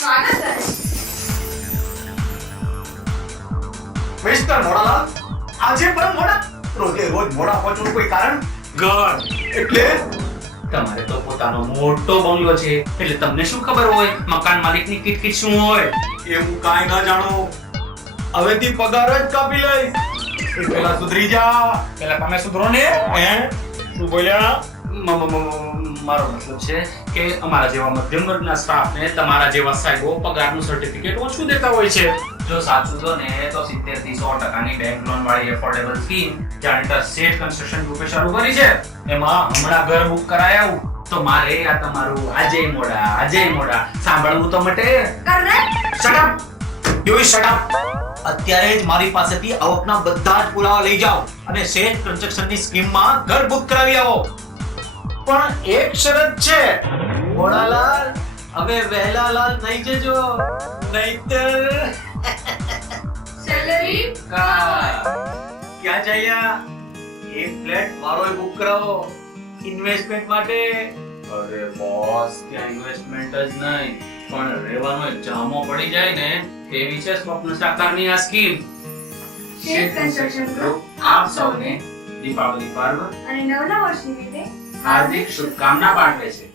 સ્વાગત કરે. મિસ્ટર મોડાલાલ, આજે પણ મોડા? રોજે રોજ મોડા પહોંચવાનું કોઈ કારણ? ઘર એટલે તમારે તો પોતાનો મોટો બંગલો છે એટલે તમને શું ખબર હોય મકાન માલિકની કિટકિટ શું હોય? એવું કાંઈ ન જાણો. હવેથી પગાર જ કાપી લઈશ. એ પેલા સુધરી જા. પેલા તમે સુધરો ને. હે? શું બોલ્યા? મારો મતલબ છે કે અમારા જેવા મધ્યમ વર્ગના સ્ટાફને તમારા જેવા સાહેબો પગારનું સર્ટિફિકેટ ઓછું દેતા હોય છે. જો સાચું તો ને તો 70 થી 100% બેંક લોન વાળી એફોર્ડેબલ સ્કીમ જાણીતા શેઠ કન્સ્ટ્રક્શન ગ્રુપે શરૂ કરી છે. એમાં હમણાં ઘર બુક કરાયા તો મારે આ તમારું આજે મોડા સાંભળવું તો મટે. કરને shut up. You shut up. અત્યારે જ મારી પાસેથી આવકના બધા જ પુરાવા લઈ જાઓ અને શેઠ કન્સ્ટ્રક્શનની સ્કીમમાં ઘર બુક કરાવી આવો. પણ એક શરત છે. મોડાલાલ, હવે વહેલાલાલ થઈ જજો, નહીતર સેલરી ક્યાં જયા? એક ફ્લેટ મારોય બુક કરાવો ઇન્વેસ્ટમેન્ટ માટે. અરે બોસ, ત્યાં ઇન્વેસ્ટમેન્ટ જ નહીં પણ રહેવાનો એક જામો પડી જાય ને તેવી છે સ્વપ્ન સાકારની આ સ્કીમ. શેઠ કન્સ્ટ્રક્શન ગ્રુપ આપ સૌને દીપાવલી પર્વ અને નવલા વર્ષ નિમિત્તે હાર્દિક શુભકામના પાઠવે છે.